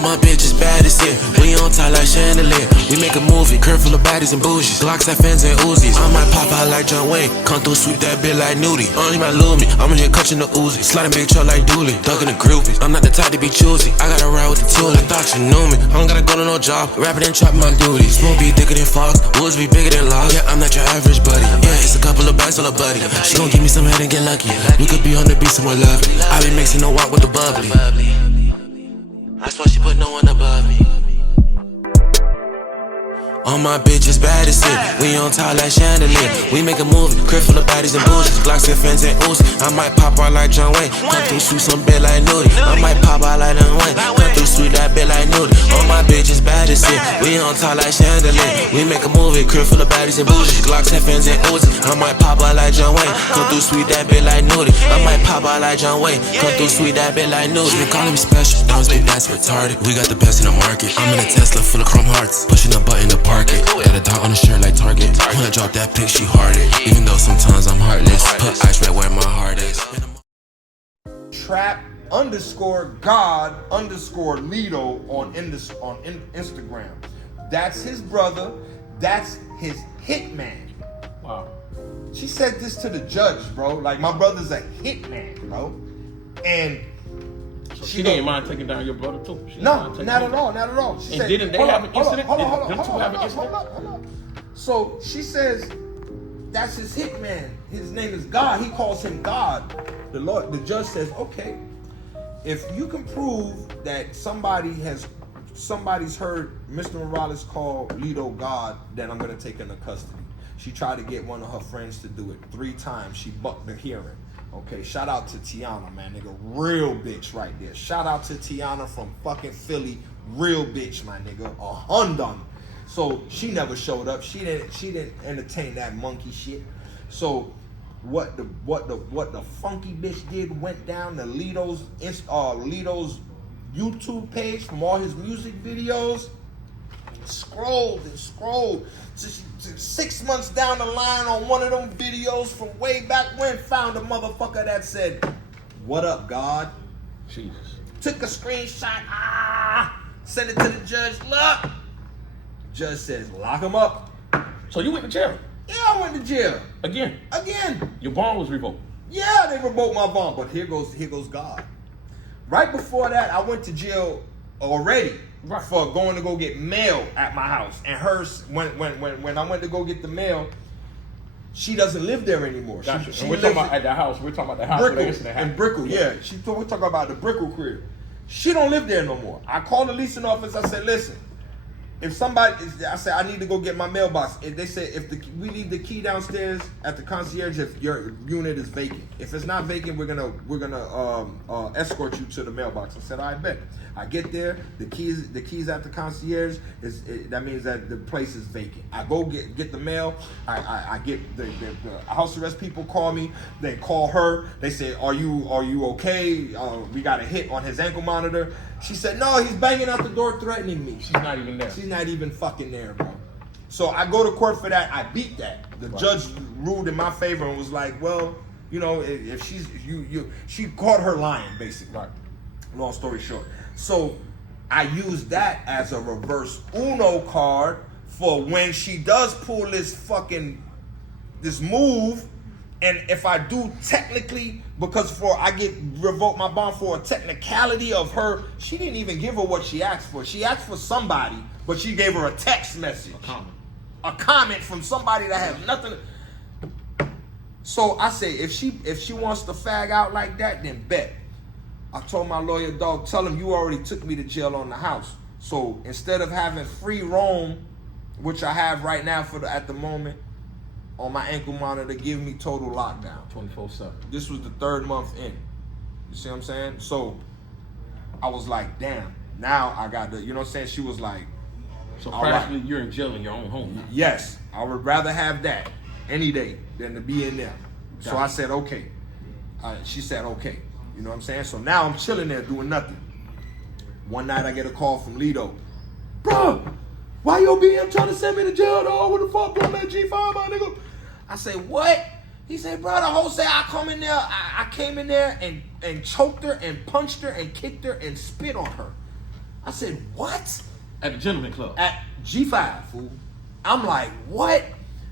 All my bitches bad as shit. We on top like chandelier. We make a movie, curve full of baddies and bougies. Glocks like fans and Uzis. I might pop out like John Wayne. Come through, sweep that bit like Nudie. Only my Lumi. I'm in here clutching the Uzi. Sliding big truck like Dooley. Ducking the groupies. I'm not the type to be choosy. I gotta ride with the tool. I thought you knew me. I don't gotta go to no job. Rapping and chopping my duties. Smoke be thicker than Fox. Woods be bigger than logs. Yeah, I'm not your average buddy. Yeah, it's a couple of bags on a buddy. She gon' give me some head and get lucky. We could be on the beat somewhere lovely. I be mixing the walk with the bubbly. That's why she put no one above me. All my bitches bad as shit. We on top like chandelier. We make a movie, crib full of baddies and bougies. Glocks and fans and Uzi. I might pop out like John Wayne. Come through, sweet some bit like Nudie. I might pop out like John Wayne. Come through, sweet that bit like Nudie. All my bitches bad as shit. We on top like chandelier. We make a movie, crib full of baddies and bougies. Glocks and fans and Uzi. I might pop out like John Wayne. Come through, sweet that bit like Nudie. I might pop out like John Wayne. Come through, sweet that bit like Nudie. They calling me special. Diamonds be that's retarded. We got the best in the market. I'm in a Tesla full of chrome hearts. Pushing the button to park it. Got a dot on the shirt like Target. When I drop that pic, she hearted. Even though sometimes I'm heartless. Put ice right where my heart is. Trap _God _ Lido on Instagram. That's his brother. That's his hitman. Wow. She said this to the judge, bro. Like, my brother's a hitman, bro. And so she didn't mind taking down your brother too? No, not at all. She and said, didn't they have an incident? Hold on. So she says that's his hitman. His name is God. He calls him God. The judge says, okay, if you can prove that somebody's heard Mr. Morales call Lido God, then I'm gonna take him into custody. She tried to get one of her friends to do it 3 times. She bucked the hearing. Okay, shout out to Tiana, man, nigga, real bitch right there. Shout out to Tiana from fucking Philly, real bitch, my nigga, a Hundun. So she never showed up. She didn't entertain that monkey shit. So what the funky bitch did went down to Lido's YouTube page from all his music videos. Scrolled. 6 months down the line on one of them videos from way back when, found a motherfucker that said, "What up, God?" Jesus. Took a screenshot, sent it to the judge. Look. Judge says, lock him up. So you went to jail? Yeah, I went to jail. Again? Your bond was revoked? Yeah, they revoked my bond, but here goes God. Right before that, I went to jail already. Right. For going to go get mail at my house. And hers, when I went to go get the mail, she doesn't live there anymore. Gotcha. We're talking about at the house. We're talking about the house where the incident happened. In Brickell, yeah. We're talking about the Brickell crib. She don't live there no more. I called the leasing office. I said, listen, if somebody, I said, I need to go get my mailbox. They said, we leave the key downstairs at the concierge if your unit is vacant. If it's not vacant, we're gonna escort you to the mailbox. I said, I bet. I get there, the keys at the concierge that means that the place is vacant. I go get the mail. I get the house arrest people call me. They call her. They say, are you okay? We got a hit on his ankle monitor. She said, no, he's banging out the door threatening me. She's not even there. She's not even fucking there, bro. So I go to court for that. I beat that. The judge ruled in my favor and was like, well, you know, if she caught her lying, basically. Right. Long story short. So I use that as a reverse Uno card for when she does pull this move. And if I do technically, because I get revoked my bond for a technicality of her, she didn't even give her what she asked for. She asked for somebody, but she gave her a text message. A comment from somebody that has nothing. So I say, if she wants to fag out like that, then bet. I told my lawyer, dog, tell him you already took me to jail on the house. So instead of having free roam, which I have right now at the moment, on my ankle monitor, give me total lockdown. 24/7. This was the 3rd month in. You see what I'm saying? So I was like, damn, now I got the, you know what I'm saying? She was like, so practically you're in jail in your own home. Yes, I would rather have that any day than to be in there. So I said, okay. She said, okay. You know what I'm saying? So now I'm chilling there doing nothing. One night I get a call from Lido. Bro, why your BM trying to send me to jail, dog? What the fuck on that G5, my nigga? I say, what? He said, bro, the whole say I come in there, I came in there and choked her and punched her and kicked her and spit on her. I said, what? At the Gentleman Club. At G5, fool. I'm like, what?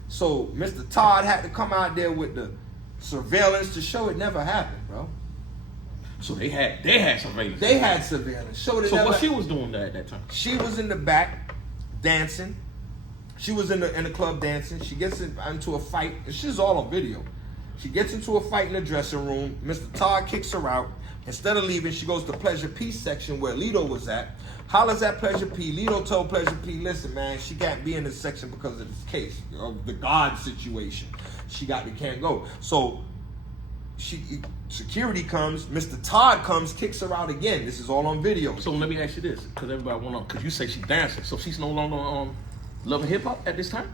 So Mr. Todd had to come out there with the surveillance to show it never happened, bro. So they had surveillance. They had surveillance. Showed it So never. what she was doing at that time? She was in the back dancing. She was in the club dancing. She gets into a fight. And she's all on video. She gets into a fight in the dressing room. Mr. Todd kicks her out. Instead of leaving, she goes to Pleasure P section where Lito was at. Hollers at Pleasure P. Lito told Pleasure P, listen, man, she can't be in this section because of this case, of the God situation. She can't go. So security comes, Mr. Todd comes, kicks her out again. This is all on video. So let me ask you this, because everybody want to, because you say she's dancing, so she's no longer on Love and Hip Hop at this time?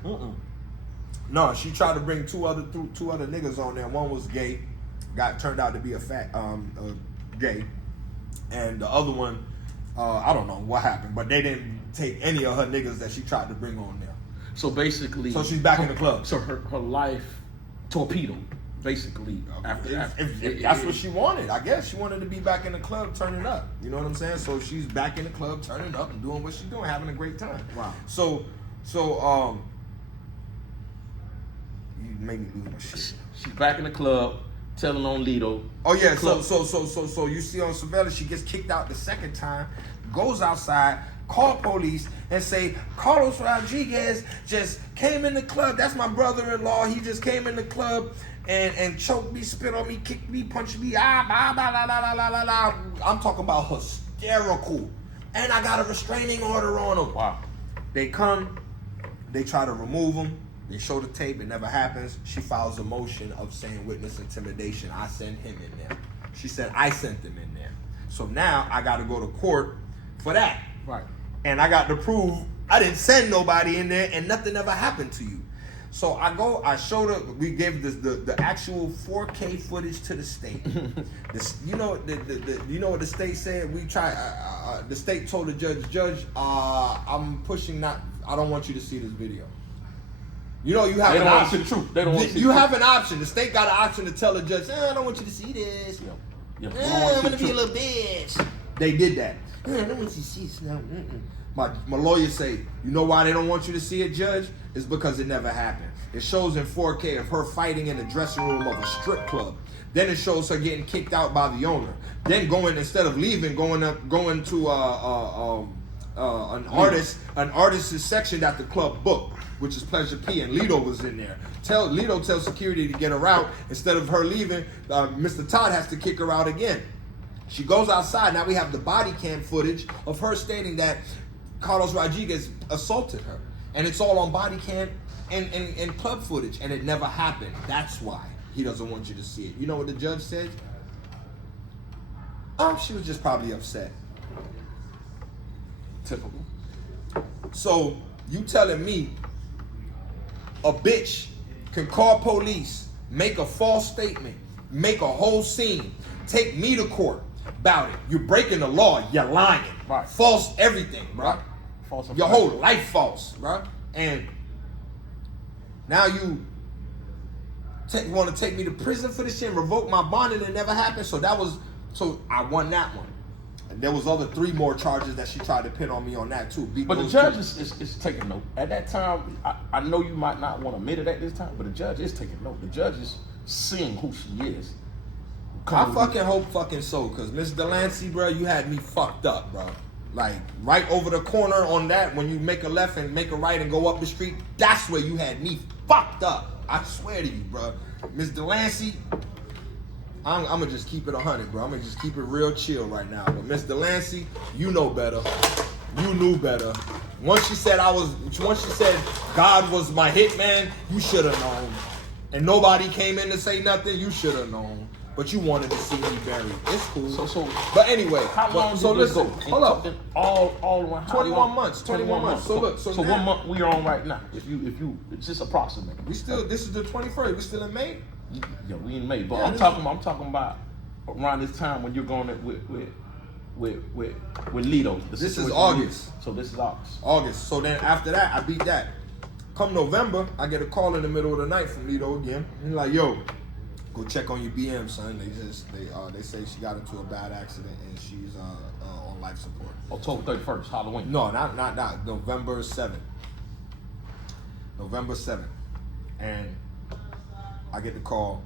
No, she tried to bring two other niggas on there. One was gay, turned out to be gay, and the other one, I don't know what happened, but they didn't take any of her niggas that she tried to bring on there. So basically, so she's back in the club. So her life torpedoed, basically. If that's what she wanted, I guess she wanted to be back in the club, turning up. You know what I'm saying? So she's back in the club, turning up and doing what she's doing, having a great time. Wow. So you made me lose my shit. She's back in the club, telling on Lito. Oh yeah, so you see on surveillance, she gets kicked out the second time, goes outside, call police and say, Carlos Rodriguez just came in the club. That's my brother-in-law. He just came in the club and choked me, spit on me, kicked me, punched me. I'm talking about hysterical. And I got a restraining order on him. Wow. They come, they try to remove him. They show the tape, it never happens. She files a motion of saying witness intimidation. I sent him in there. She said, I sent him in there. So now I got to go to court for that. Right. And I got to prove I didn't send nobody in there and nothing ever happened to you. So I showed her, we gave the actual 4K footage to the state. You know what the state said? The state told the judge, I'm pushing I don't want you to see this video. You know, you have an option. They don't want to see the truth. They don't want to see You have an option. The state got an option to tell the judge, I don't want you to see this. I'm going to be a little bitch. They did that. I don't want you to see this now. My lawyer say, you know why they don't want you to see it, Judge? It's because it never happened. It shows in 4K of her fighting in the dressing room of a strip club. Then it shows her getting kicked out by the owner. Then instead of leaving, going to an artist's section that the club booked, which is Pleasure P, and Lito was in there. Lito tells security to get her out. Instead of her leaving, Mr. Todd has to kick her out again. She goes outside. Now we have the body cam footage of her stating that Carlos Rodriguez assaulted her. And it's all on body cam and club footage. And it never happened. That's why he doesn't want you to see it. You know what the judge said? She was just probably upset. Typical. So you telling me a bitch can call police, make a false statement, make a whole scene, take me to court about it. You're breaking the law. You're lying. Right. False everything, bro. Right. False. Your whole life false, bro. And now you want to take me to prison for this shit and revoke my bond, and it never happened. So I won that one. And there was other 3 more charges that she tried to pin on me on that too. But the judge is taking note. At that time, I know you might not want to admit it at this time, but the judge is taking note. The judge is seeing who she is. I fucking hope fucking so, because Miss Delancey, bro, you had me fucked up, bro. Like, right over the corner on that, when you make a left and make a right and go up the street, that's where you had me fucked up. I swear to you, bro. Miss Delancey, I'm going to just keep it 100, bro. I'm going to just keep it real chill right now. But Miss Delancey, you know better. You knew better. Once she said God was my hitman, you should have known. And nobody came in to say nothing, you should have known. But you wanted to see me buried. It's cool. But anyway, how long did this go? Hold up. All 21 months. 21 months. So look. So what month we are on right now? If you, it's just approximate. This is the 21st. We still in May. Yeah, we in May. But yeah, I'm talking about around this time when you're going with Lito. This is August. So this is August. August. So then after that, I beat that. Come November, I get a call in the middle of the night from Lito again. He's like, yo, Go check on your BM, son. They say she got into a bad accident and she's on life support. October 31st, Halloween. No, not November 7th. November 7th. And I get the call,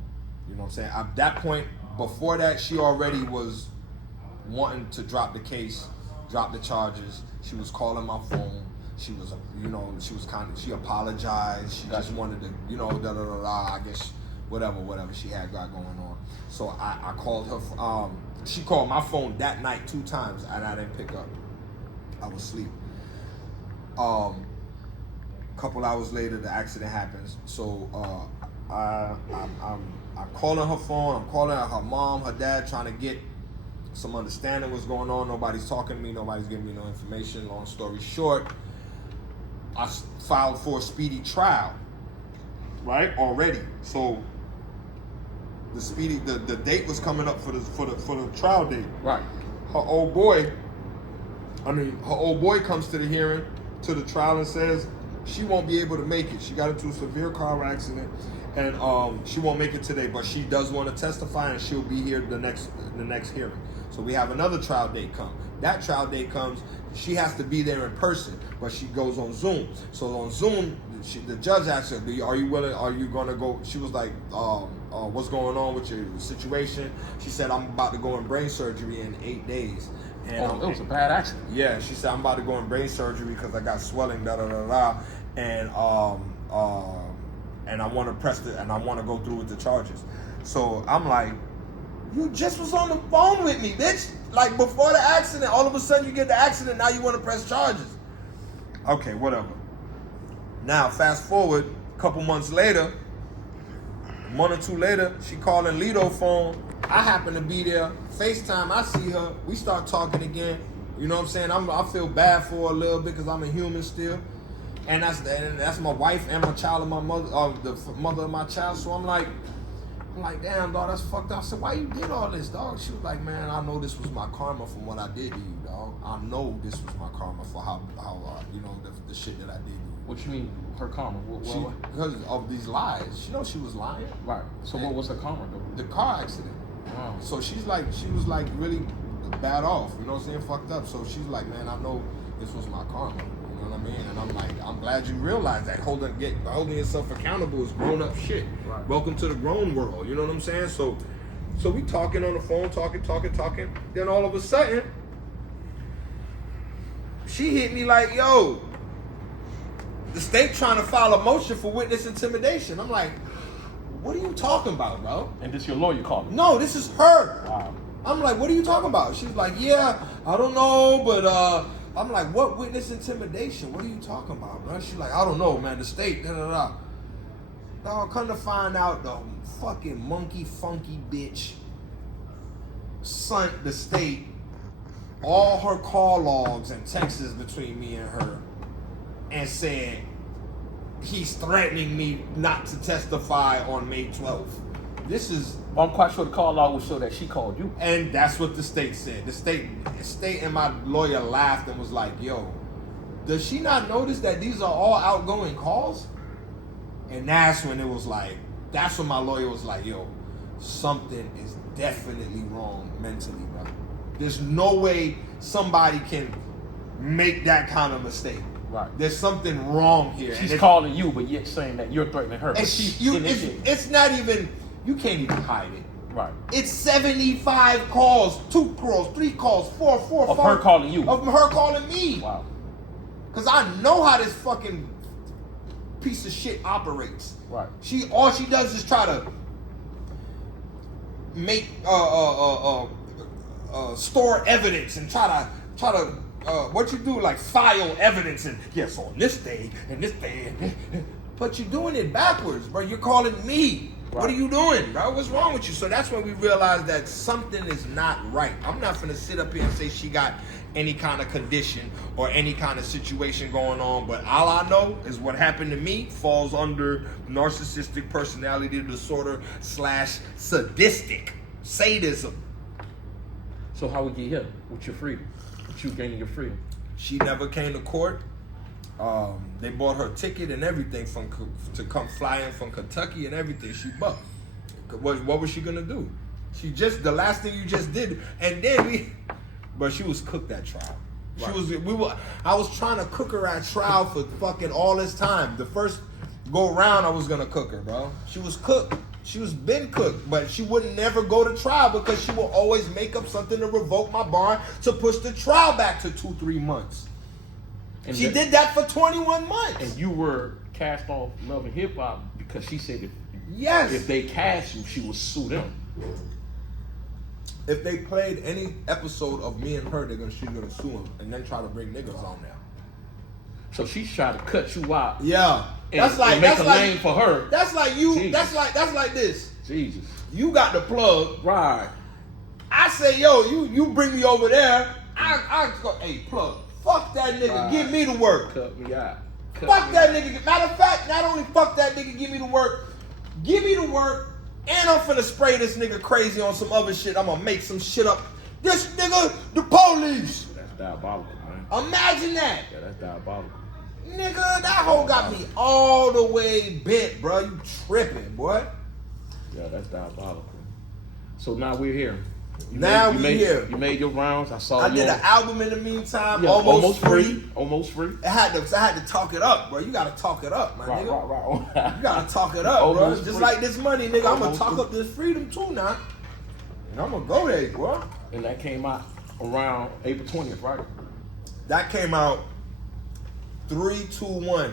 you know what I'm saying? At that point, before that, she already was wanting to drop the case, drop the charges. She was calling my phone. She was, she apologized. She just wanted to, I guess, whatever she had got going on. So I called her. She called my phone that night 2 times, and I didn't pick up. I was asleep. Couple hours later, the accident happens. So I'm calling her phone. I'm calling her mom, her dad, trying to get some understanding what's going on. Nobody's talking to me. Nobody's giving me no information. Long story short, I filed for a speedy trial, right? Already. So the date was coming up for the trial date. Right. Her old boy comes to the hearing, to the trial, and says she won't be able to make it. She got into a severe car accident, and she won't make it today. But she does want to testify, and she'll be here the next hearing. So we have another trial date come. That trial date comes. She has to be there in person, but she goes on Zoom. So on Zoom, the judge asked her, "Are you willing? Are you gonna go?" She was like, "What's going on with your situation?" She said, "I'm about to go in brain surgery in 8 days." And it was a bad accident. Yeah, she said, "I'm about to go in brain surgery because I got swelling, and I want to press it, and I want to go through with the charges." So I'm like, "You just was on the phone with me, bitch. Like, before the accident, all of a sudden you get the accident, now you want to press charges." Okay, whatever. Now, fast forward a couple months later, 1 or 2 later, she calling Lido phone. I happen to be there. FaceTime, I see her. We start talking again. You know what I'm saying? I feel bad for her a little bit because I'm a human still. And that's my wife and my child and my mother, the mother of my child. So I'm like, "Damn, dog, that's fucked up." I said, "Why you did all this, dog?" She was like, "Man, I know this was my karma from what I did to you, dog. I know this was my karma for how the shit that I did to you." What you mean, her karma? Because of these lies. She knows she was lying. Right. So what was her karma, though? The car accident. Wow. So she was like really bad off, you know what I'm saying, fucked up. So she's like, "Man, I know this was my karma." You know what I mean? And I'm like, "I'm glad you realize that holding yourself accountable is grown up shit." Right. Welcome to the grown world. You know what I'm saying? So we talking on the phone, talking. Then all of a sudden, she hit me like, "Yo, the state trying to file a motion for witness intimidation." I'm like, "What are you talking about, bro?" And this your lawyer calling? No, this is her. Wow. I'm like, "What are you talking about?" She's like, "Yeah, I don't know, but I'm like, "What witness intimidation? What are you talking about, bro?" She's like, "I don't know, man, the state, da." Dog, come to find out, the fucking monkey funky bitch sent the state all her call logs and texts between me and her and said he's threatening me not to testify on May 12th. This is... Well, I'm quite sure the call log will show that she called you. And that's what the state said. The state and my lawyer laughed and was like, "Yo, does she not notice that these are all outgoing calls?" And that's when my lawyer was like, "Yo, something is definitely wrong mentally, bro. There's no way somebody can make that kind of mistake. Right. There's something wrong here." She's calling you, but yet saying that you're threatening her. And it's not even... You can't even hide it. Right. It's 75 calls, 2 calls, 3 calls, 4, 5. Of her calling you. Of her calling me. Wow. Because I know how this fucking piece of shit operates. Right. All she does is try to make store evidence and try to what you do, like file evidence and yes, on this day and this day but you're doing it backwards, bro. You're calling me. Right. What are you doing, bro? What's wrong with you? So that's when we realized that something is not right. I'm not gonna sit up here and say she got any kind of condition or any kind of situation going on, but all I know is what happened to me falls under narcissistic personality disorder / sadistic sadism. So how we get here with your freedom? With you gaining your freedom? She never came to court. They bought her ticket and everything to come fly in from Kentucky and everything. She bucked. What was she gonna do? She just the last thing you just did, and then but she was cooked at trial. Right. I was trying to cook her at trial for fucking all this time. The first go around, I was gonna cook her, bro. She was cooked. She was been cooked, but she would never go to trial because she will always make up something to revoke my bond to push the trial back to 2-3 months. And she did that for 21 months. And you were cast off Love and Hip Hop because she said yes, if they cast you, she would sue them. If they played any episode of me and her, she's gonna sue them and then try to bring niggas on now. So she's trying to cut you out. Yeah, and make a lane for her. That's like you. Jesus. That's like this. Jesus. You got the plug, right? I say, yo, you bring me over there. I go, hey, plug. Fuck that nigga. Right. Give me the work. Cut me out. Fuck that nigga. Matter of fact, not only fuck that nigga, give me the work. Give me the work. And I'm finna spray this nigga crazy on some other shit. I'm gonna make some shit up. This nigga, the police. That's diabolical, man. Imagine that. Yeah, that's diabolical. Nigga, that hoe got me all the way bent, bro. You tripping, boy. Yeah, that's diabolical. So now we're here. You here. You made your rounds. I saw. I did an album in the meantime. Yeah, almost free. Almost free. I had to talk it up, bro. You gotta talk it up, my nigga. Right. You gotta talk it up, bro. Just free. Like this money, nigga. I'm gonna talk free. up this freedom too now. And I'm gonna go there, bro. And that came out around April 20th, right? That came out 3-2-1.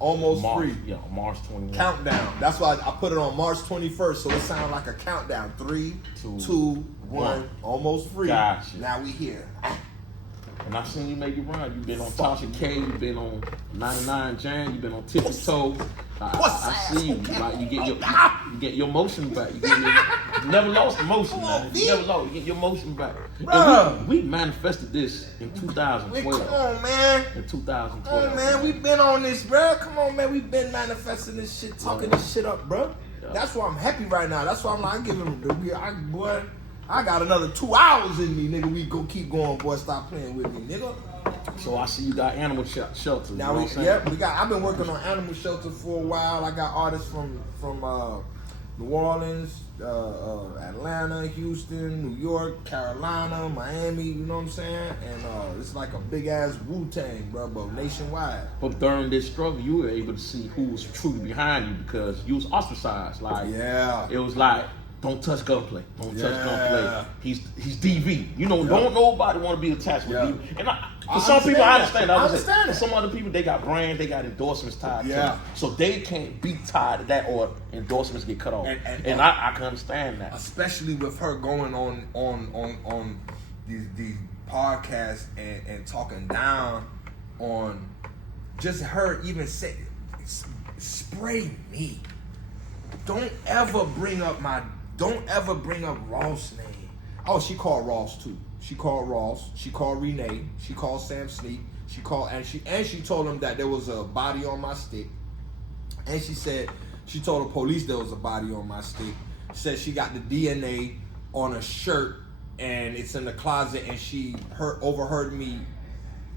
Almost free. Yeah, March 21. Countdown. That's why I put it on March 21st, so it sounded like a countdown. 3, 2, 1. Almost free. Gotcha. Now we here. And I've seen you make your run. You've been on Tasha K. You've been on 99 Jan. You've been on Tippy Toe. I see you. Like you get your motion back. You never lost the motion, man. You never lost. You get your motion back. And we manifested this in 2012. Come on, man. In 2012. Come on, man. We've been on this, bro. Come on, man. We've been manifesting this shit, talking this shit up, bro. Yeah. That's why I'm happy right now. That's why I'm like, boy. I got another 2 hours in me, nigga. We go keep going, boy. Stop playing with me, nigga. So I see you got animal shelter. Now I've been working on animal shelter for a while. I got artists from New Orleans, Atlanta, Houston, New York, Carolina, Miami. You know what I'm saying? And it's like a big ass Wu-Tang, bro, but nationwide. But during this struggle, you were able to see who was truly behind you because you was ostracized. Like it was like. Don't touch Gunplay. Don't touch Gunplay. He's DV. You know, don't nobody want to be attached with DV. And for some people, I understand. I understand. For some other people, they got brands, they got endorsements tied to them. So they can't be tied to that or endorsements get cut off. And I can understand that. Especially with her going on these podcasts and talking down on just her even say, spray me. Don't ever bring up Ross' name. Oh, she called Ross too. She called Ross. She called Renee. She called Sam Sneak. She told him that there was a body on my stick. And she told the police there was a body on my stick. She said she got the DNA on a shirt and it's in the closet and she overheard me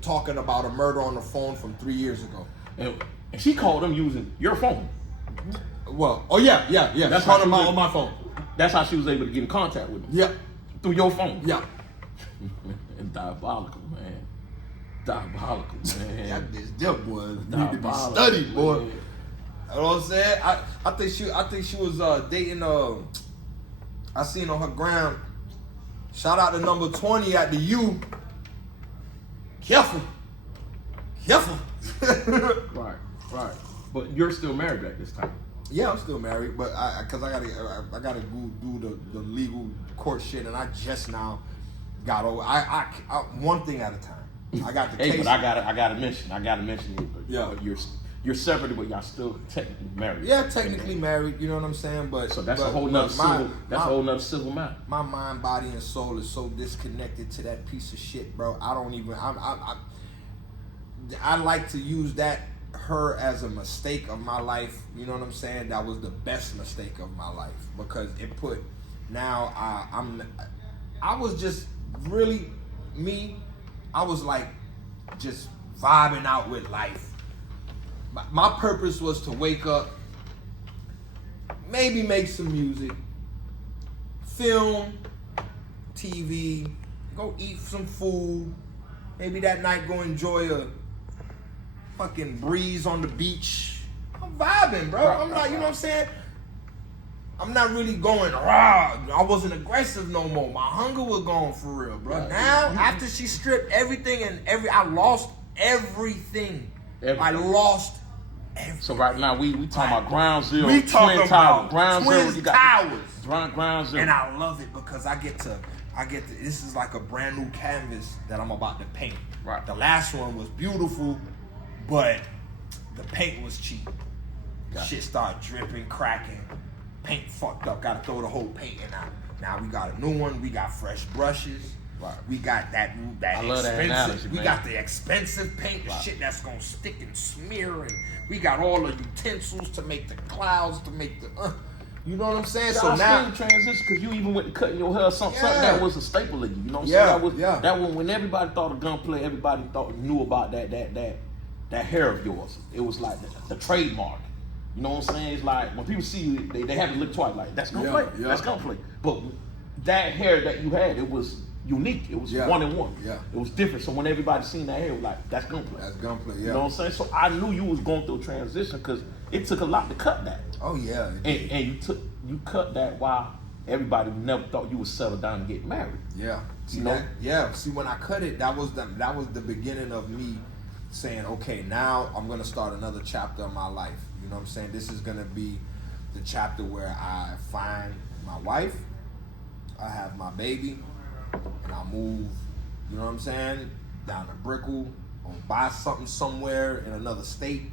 talking about a murder on the phone from 3 years ago. And she called them using your phone. Well, yeah. That's how on my phone. That's how she was able to get in contact with him. Yeah. Through your phone. Yeah. And diabolical, man. Diabolical, man. That bitch, them boys need to be studied, boy. Man. You know what I'm saying? I think she was dating I seen on her gram. Shout out to number 20 at the U. Careful. Right. But you're still married at this time. Yeah, I'm still married, but I gotta go do the legal court shit, and I just now got over. I one thing at a time. I got the case. But I gotta mention you. Yeah, you're separate, but y'all still technically married. Yeah, technically married. You know what I'm saying? But so that's a whole nother civil matter. My mind, body, and soul is so disconnected to that piece of shit, bro. I don't even. I like to use her as a mistake of my life. You know what I'm saying? That was the best mistake of my life because it put. Now I was just really me. I was like just vibing out with life. My purpose was to wake up, maybe make some music, film, TV, go eat some food. Maybe that night go enjoy a fucking breeze on the beach. I'm vibing, bro. I'm not, you know what I'm saying? I'm not really going raw. I wasn't aggressive no more. My hunger was gone for real, bro. Yeah, now, after she stripped everything I lost everything. I lost everything. So right now we talking about ground zero. We talking about ground twin zero. towers. Ground zero. And I love it because I get to. This is like a brand new canvas that I'm about to paint. Right. The last one was beautiful, but the paint was cheap. Shit started dripping, cracking. Paint fucked up. Gotta throw the whole painting out. Now we got a new one. We got fresh brushes. Right. We got that I love that analogy, we got the expensive paint, the shit that's gonna stick and smear, and we got all the utensils to make the clouds, to make the you know what I'm saying? So now transition, because you even went to cutting your hair, something that was a staple of you. You know what I'm saying? That was when everybody thought of Gunplay, everybody knew about that hair of yours. It was like the trademark. You know what I'm saying? It's like when people see you, they have to look twice. Like that's Gunplay. Yeah. That's Gunplay. But that hair that you had, it was unique. It was one in one. Yeah. It was different. So when everybody seen that hair, it was like that's Gunplay. That's Gunplay. Yeah. You know what I'm saying? So I knew you was going through a transition because it took a lot to cut that. Oh yeah. And you cut that while everybody never thought you would settle down and get married. Yeah. See that? Yeah. See, when I cut it, that was the beginning of me saying, okay, now I'm gonna start another chapter of my life. You know what I'm saying? This is gonna be the chapter where I find my wife, I have my baby, and I move, you know what I'm saying, down to Brickell, or buy something somewhere in another state,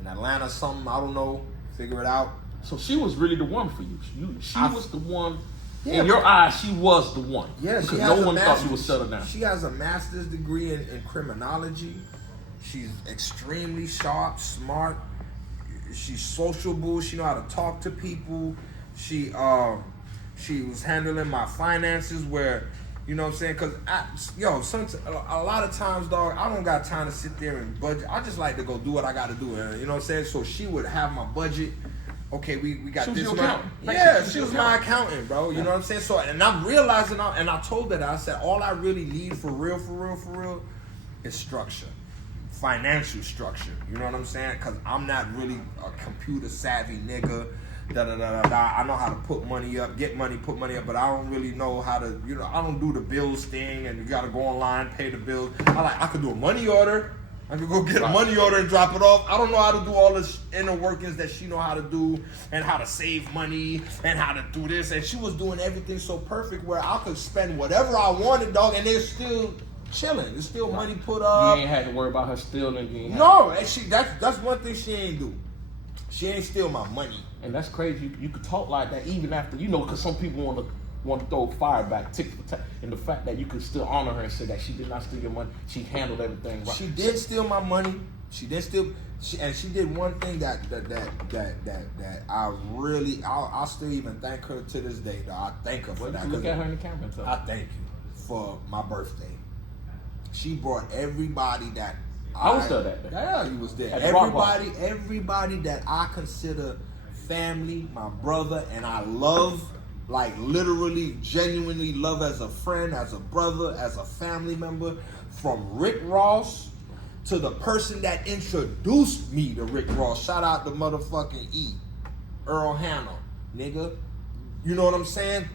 in Atlanta, something, I don't know, figure it out. So she was really the one for you. She was the one. In your eyes, she was the one. Yeah, because no one thought you would settle down. She has a master's degree in criminology. She's extremely sharp, smart. She's sociable. She know how to talk to people. She was handling my finances where, you know what I'm saying? Cause a lot of times, dog, I don't got time to sit there and budget. I just like to go do what I got to do. You know what I'm saying? So she would have my budget. Okay, we got this amount. Yeah, she was my accountant, bro. You know what I'm saying? So, and I'm realizing now, and I told her that, I said, all I really need for real, is structure. Financial structure. You know what I'm saying? Because I'm not really a computer savvy nigga. I know how to put money up, get money, put money up, but I don't really know how to, I don't do the bills thing and you got to go online, pay the bills. I could do a money order. I could go get a money order and drop it off. I don't know how to do all this inner workings that she know how to do and how to save money and how to do this. And she was doing everything so perfect where I could spend whatever I wanted, dog, and there's still chilling. There's still money put up. You ain't had to worry about her stealing. No, and that's one thing she ain't do. She ain't steal my money. And that's crazy. You could talk like that even after, because some people want to throw fire back, tick for tack. And the fact that you could still honor her and say that she did not steal your money, she handled everything right. She did steal my money. She did steal. And she did one thing that I still even thank her to this day. Though I thank her for that. Look at her in the camera. I thank you for my birthday. She brought everybody that I was there that day. Yeah, you was there. Everybody that I consider family, my brother, and I love, like literally, genuinely love as a friend, as a brother, as a family member, from Rick Ross to the person that introduced me to Rick Ross. Shout out to motherfucking Earl Hannah, nigga. You know what I'm saying?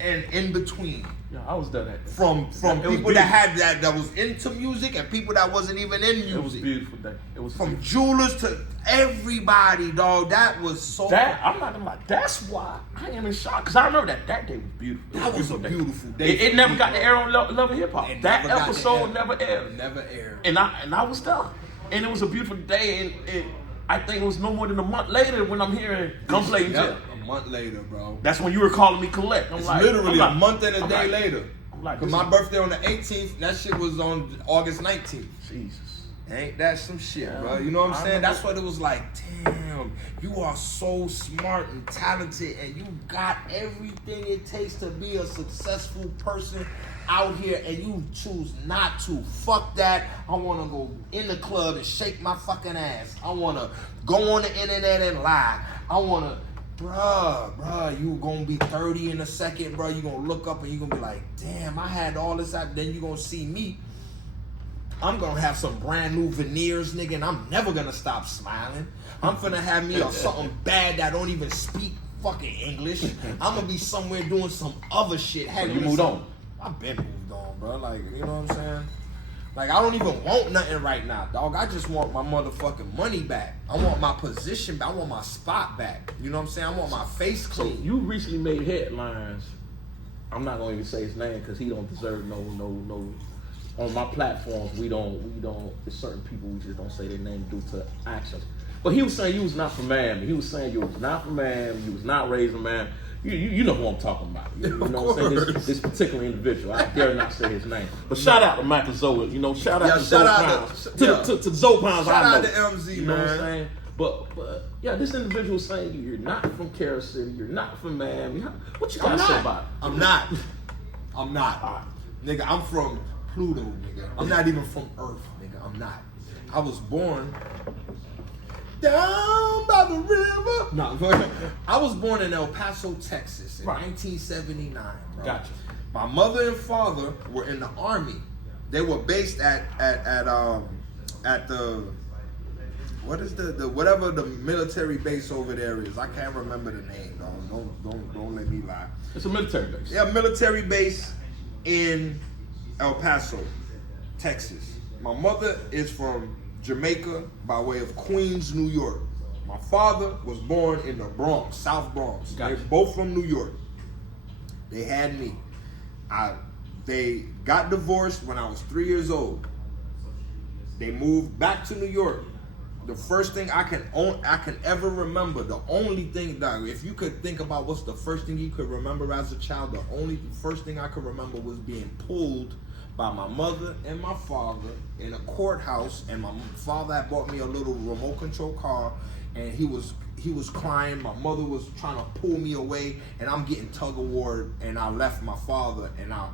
And in between. Yeah, I was there that day. From people that was into music and people that wasn't even in music. It was a beautiful day. It was from jewelers to everybody, dog. That was so. I'm not gonna lie. That's why I am in shock because I remember that day was beautiful. That was a beautiful day. It never got the air on Love and Hip Hop. That episode never aired. Never aired. And I was there, and it was a beautiful day. And I think it was no more than a month later when I'm hearing Gunplay in jail. Month later, bro. That's when you were calling me collect. It's literally a month and a day later. Cause my birthday on the 18th, that shit was on August 19th. Jesus. Ain't that some shit, bro? You know what I'm saying? That's what it was like. Damn, you are so smart and talented and you got everything it takes to be a successful person out here and you choose not to. Fuck that. I want to go in the club and shake my fucking ass. I want to go on the internet and lie. I want to bruh, you gonna be 30 in a second, bruh. You gonna look up and you gonna be like, damn, I had all this out. Then you gonna see me. I'm gonna have some brand new veneers, nigga, and I'm never gonna stop smiling. I'm finna have me something bad that don't even speak fucking English. I'm gonna be somewhere doing some other shit. Have you moved on? I've been moved on, bro. Like, you know what I'm saying? Like, I don't even want nothing right now, dog. I just want my motherfucking money back. I want my position back. I want my spot back. You know what I'm saying? I want my face clean. So you recently made headlines. I'm not gonna even say his name because he don't deserve no. On my platforms, we don't. There's certain people we just don't say their name due to actions. But he was saying you was not from Miami. He was saying you was not from Miami. You was not raised in Miami. You know who I'm talking about. You know what I'm saying? This particular individual. I dare not say his name. But shout out to Michael Zoe. You know, shout out to Zoe Pounds. To Zoe Pounds. Shout out to MZ, you know what I'm saying? But yeah, this individual is saying you're not from Carol City. You're not from Miami. What you gotta say about it? I'm not. Nigga, I'm from Pluto, nigga. I'm not even from Earth, nigga. I'm not. I was born down by the river. No, I was born in El Paso, Texas in 1979, bro. Gotcha. My mother and father were in the army. They were based at the what is the whatever the military base over there is. I can't remember the name, dog. Don't let me lie. It's a military base. Yeah, military base in El Paso, Texas. My mother is from Jamaica by way of Queens, New York. My father was born in the Bronx, South Bronx. Gotcha. They're both from New York. They had me. They got divorced when I was 3 years old. They moved back to New York. The first thing I can ever remember, the only thing that, if you could think about what's the first thing you could remember as a child, the first thing I could remember was being pulled by my mother and my father in a courthouse, and my father had bought me a little remote control car, and he was crying. My mother was trying to pull me away, and I'm getting tug of war, and I left my father, and I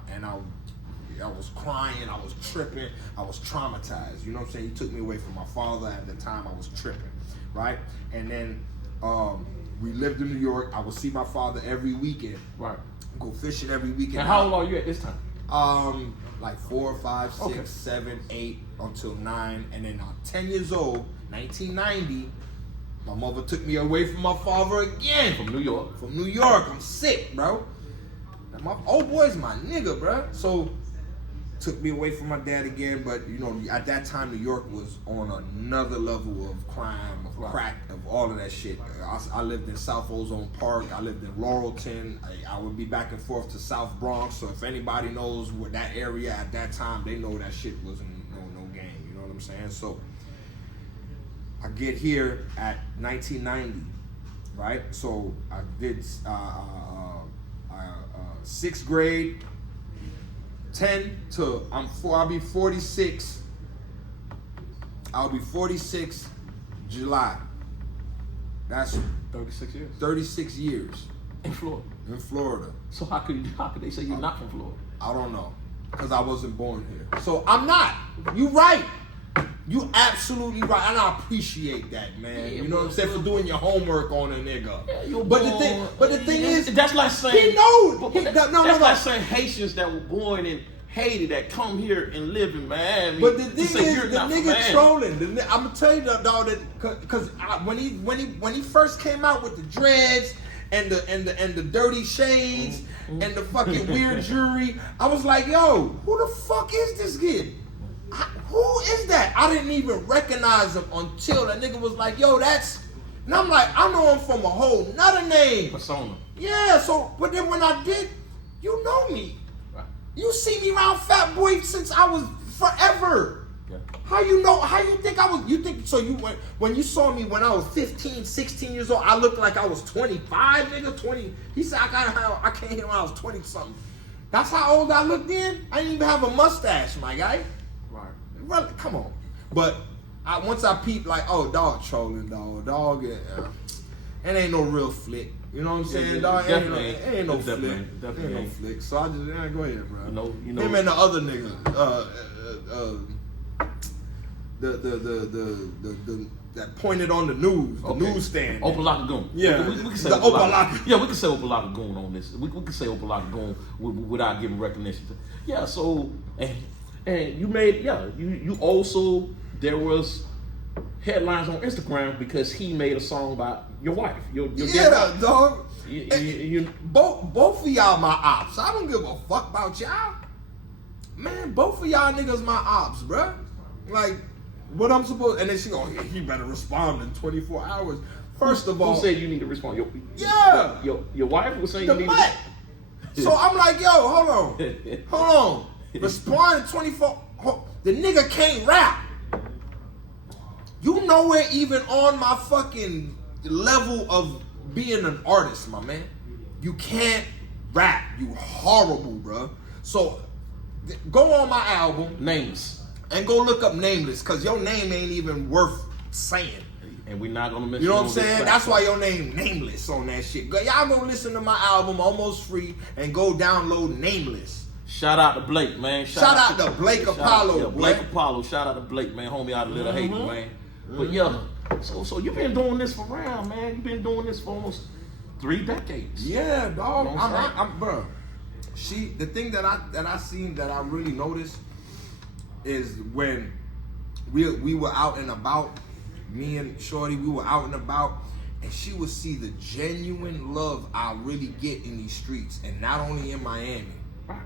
was crying, I was tripping, I was traumatized. You know what I'm saying? He took me away from my father at the time. I was tripping, right? And then we lived in New York. I would see my father every weekend. Right. Go fishing every weekend. And how old are you at this time? Like 4, 5, 6, 7, 8 until 9, and then I'm 10 years old, 1990. My mother took me away from my father again. From New York. From New York. I'm sick, bro. And my old boy's my nigga, bro. So took me away from my dad again, but you know, at that time New York was on another level of crime, of crack, of all of that shit. I lived in South Ozone Park. I lived in Laurelton. I would be back and forth to South Bronx. So if anybody knows where that area at that time, they know that shit wasn't no game. You know what I'm saying? So I get here at 1990, right? So I did 6th grade. 10 to I'll be 46. I'll be 46 July. That's 36 years. 36 years In Florida. in Florida. So how could they say you're not from Florida? I don't know, cause I wasn't born here. So I'm not. You right. You absolutely right, and I appreciate that, man. Yeah, you know what I'm saying, for doing your homework on a nigga. Yeah, but the thing is, that's like saying he knows. That's like saying Haitians that were born in Haiti that come here and live in Miami. But the thing is, you're the not from nigga Miami. trolling. I'm gonna tell you, dog, that because when he first came out with the dreads and the dirty shades and the fucking weird jewelry, I was like, yo, who the fuck is this kid? Who is that? I didn't even recognize him until that nigga was like, yo, that's... And I'm like, I know him from a whole nother name. Persona. Yeah, so, but then when I did, you know me. Right. You see me around Fat Boy since I was forever. Yeah. How you know, how you think I was, you think, so you, when you saw me when I was 15, 16 years old, I looked like I was 25, nigga, 20. He said I came here when I was 20 something. That's how old I looked then? I didn't even have a mustache, my guy. Right. Come on. But once I peeped, like, oh, dog trolling, dog, it ain't no real flick. You know what I'm saying, dog? It ain't no flick. Ain't no flick. So I just, go ahead, bro. You know. Him and the other nigga, that pointed on the news, the newsstand. Opalaka Goon. Yeah, we can say the Opalaka. Yeah, we can say Opalaka Goon on this. We can say Opalaka Goon without giving recognition. Yeah, so and you made you also there was headlines on Instagram because he made a song about your wife. Your yeah, dog. You, both of y'all my ops. I don't give a fuck about y'all. Man, both of y'all niggas my ops, bruh. Like, what I'm supposed, and then she go, he better respond in 24 hours. First of all, who said you need to respond? Your wife was saying you need to. So I'm like, yo, hold on. Respond in 24. The nigga can't rap. You nowhere even on my fucking level of being an artist, my man. You can't rap. You horrible, bro. So go on my album, Nameless, and go look up Nameless, cause your name ain't even worth saying. And we're not gonna miss. You know what I'm saying? That's why your name Nameless on that shit. Y'all go listen to my album Almost Free and go download Nameless. Shout out to Blake, man. Shout out to Blake Apollo. Blake Apollo. Shout out to Blake, man. Homie out of Little Haiti, man. But yeah, so you've been doing this for around, man. You've been doing this for almost 3 decades. Yeah, dog. You know I'm bro. The thing that I seen that I really noticed is when we were out and about, me and Shorty, we were out and about, and she would see the genuine love I really get in these streets, and not only in Miami.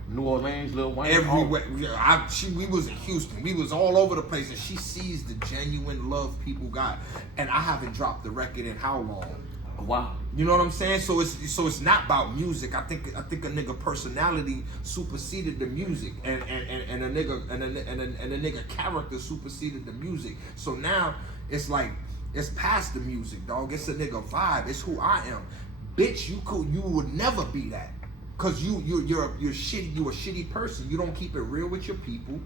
New Orleans, Lil Wayne, everywhere. We was in Houston. We was all over the place, and she sees the genuine love people got. And I haven't dropped the record in how long? Wow. You know what I'm saying? So it's not about music. I think a nigga personality superseded the music, and a nigga character superseded the music. So now it's like it's past the music, dog. It's a nigga vibe. It's who I am, bitch. You would never be that. Cause you're shitty. You a shitty person. You don't keep it real with your people.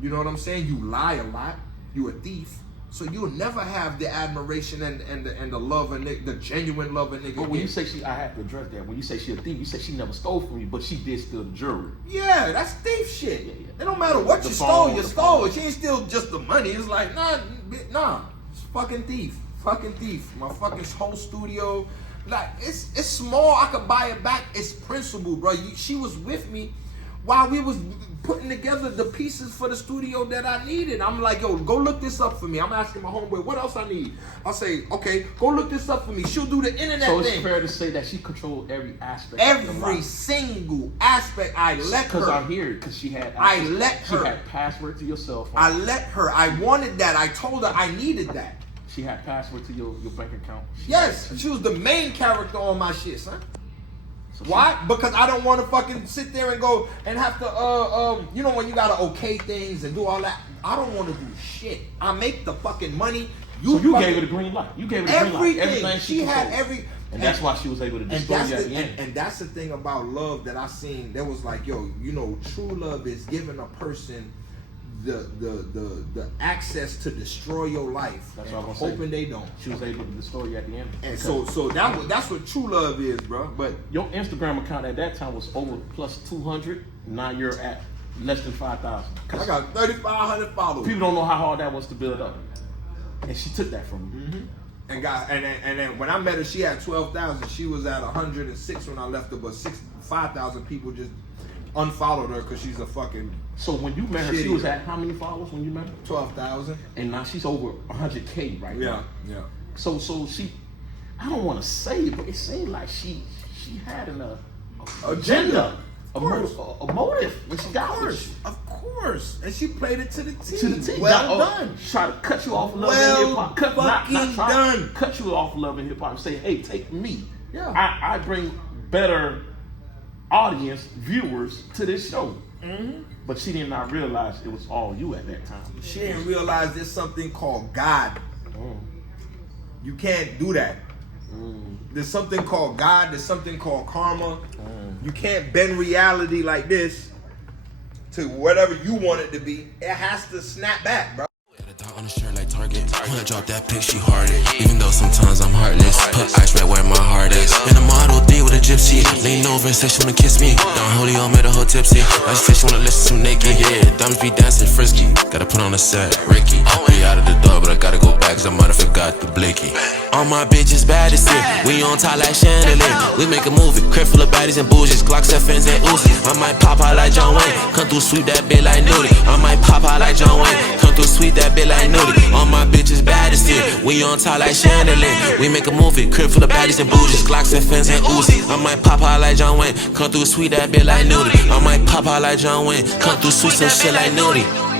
You know what I'm saying? You lie a lot. You a thief. So you'll never have the admiration and the love and the genuine love and nigga. But when you say I have to address that. When you say she a thief, you say she never stole from you, but she did steal the jewelry. Yeah, that's thief shit. Yeah. It don't matter what you stole. You stole it. She ain't steal just the money. It's like nah. It's fucking thief. Fucking thief. My fucking whole studio. Like it's small. I could buy it back. It's principle, bro. She was with me while we was putting together the pieces for the studio that I needed. I'm like, yo, go look this up for me. I'm asking my homeboy, what else I need? I'll say, okay, go look this up for me. She'll do the internet thing. So it's fair to say that she controlled every aspect. Every single aspect. I let her. Because I hear it. Because she had. I let her. She had password to your cell phone. I let her. I wanted that. I told her I needed that. She had password to your bank account. She was the main character on my shit, son. So why? Because I don't want to fucking sit there and go and have to, you know, when you gotta okay things and do all that. I don't want to do shit. I make the fucking money. You gave her the green light. You gave her the green light. Everything she had every. And that's why she was able to destroy you at the end. And that's the thing about love that I seen. That was like, yo, you know, true love is giving a person the access to destroy your life. That's what I'm hoping they don't. She was able to destroy you at the end. And so that's what true love is, bro. But your Instagram account at that time was over plus 200. Now you're at less than 5,000. I got 3,500 followers. People don't know how hard that was to build up, and she took that from you. And then when I met her, she had 12,000. She was at 106 when I left her, but 5,000 people just unfollowed her because she's a fucking. So when you met her, she was at how many followers when you met her? 12,000. And now she's over 100K right now. Yeah. So she, I don't want to say it, but it seemed like she had an agenda, a motive when she got her. Of course. And she played it to the T. To the T. Well done. She tried to cut you off of love and hip hop. Done. Cut you off of love and hip hop and say, hey, take me. Yeah. I bring better audience, viewers to this show. But she did not realize it was all you at that time. She didn't realize there's something called God. You can't do that. There's something called God. There's something called karma. You can't bend reality like this to whatever you want it to be. It has to snap back, bro. On the shirt like target. When I drop that pic, she hearted. Even though sometimes I'm heartless. Put ice right where my heart is. In a Model D with a gypsy. Lean over and say she wanna kiss me. Don Julio made a whole tipsy. I say she wanna listen to naked. Yeah, diamonds be dancing frisky. Gotta put on a set, Ricky. Be out of the door, but I gotta go back cause I might have forgot the blicky. All my bitches bad as shit. We on top like chandelier. We make a movie, crib full of baddies and bougies. Glocks, FNs, and Uzis. I might pop out like John Wayne. Come through, sweep that bitch like nudie. I might pop out like John Wayne. Come through, sweep that bitch like nudie. All my bitches bad as shit. We on top like chandelier. We make a movie, crib full of baddies and bougies. Glocks, FNs, and Uzis. I might pop out like John Wayne. Come through, sweep that bitch like nudie. I might pop out like John Wayne. Come through, sweep some shit like nudie.